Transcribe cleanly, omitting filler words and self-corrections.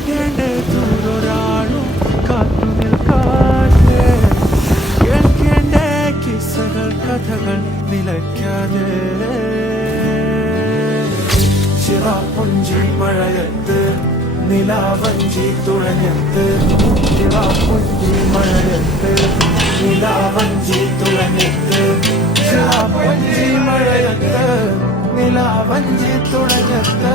പോകേണ്ട ദൂരൊരാളും കാത്തു നിൽക്കാതെ കേൾക്കേണ്ട കിസ്സകൾ കഥകൾ നിലയ്ക്കാതെ ചിറാപ്പുഞ്ചി മഴയത്ത് നിലാവഞ്ചി തുഴഞ്ഞത്ത് ചിറാപ്പുഞ്ചി മഴയത്ത് നിലാവഞ്ചി തുഴഞ്ഞത്ത് ചിറാപ്പുഞ്ചി മഴയത്ത് നിലാവഞ്ചി തുഴഞ്ഞത്ത്